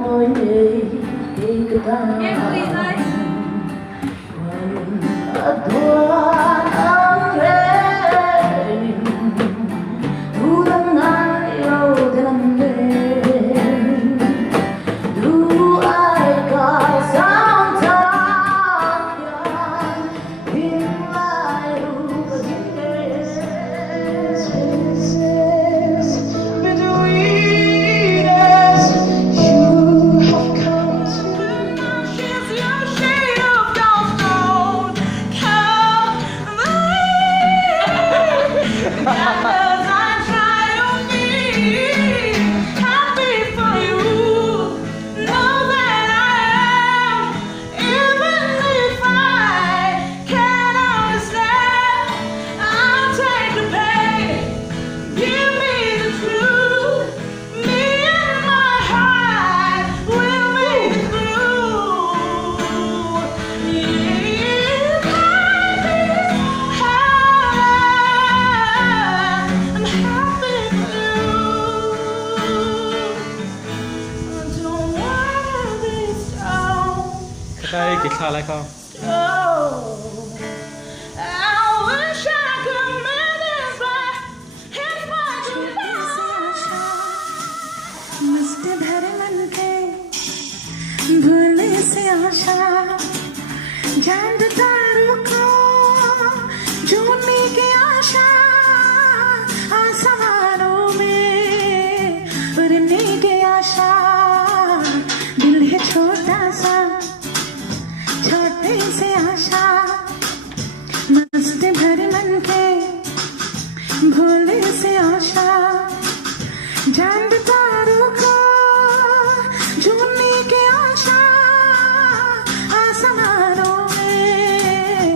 mỗi ngày cái ta Tuhan angin Tuhan ayo dalam den Duai kasang tangan Himai rupasin Between us You have come to She's your shade of dark stone Come Cause I try to be happy for you Know that I am Even if I can't understand I'll take the pain Give me the truth Me and my heart will make it through Yeah, I'm happy for you I don't wanna be strong Đây kịch thả lại không? I wish I could mend this back If I could मस्ती भरे मन के भूले से आशा चांद तारों को ढूंढने की आशा आसमानों में उड़ने की आशा दिल है छोटा सा छोटे से आशा मस्ती भरे मन के भोले से आशा चांद तारों को ढूंढने की आशा आसमानों में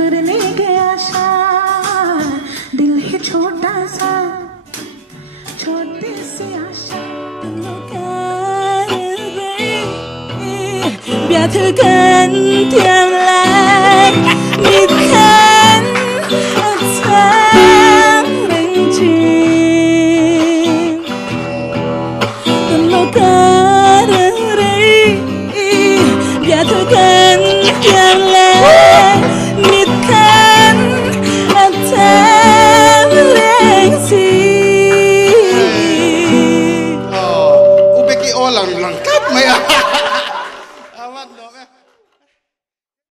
उड़ने की आशा दिल है छोटा सा छोटी सी आशा Biar tergantiang lagi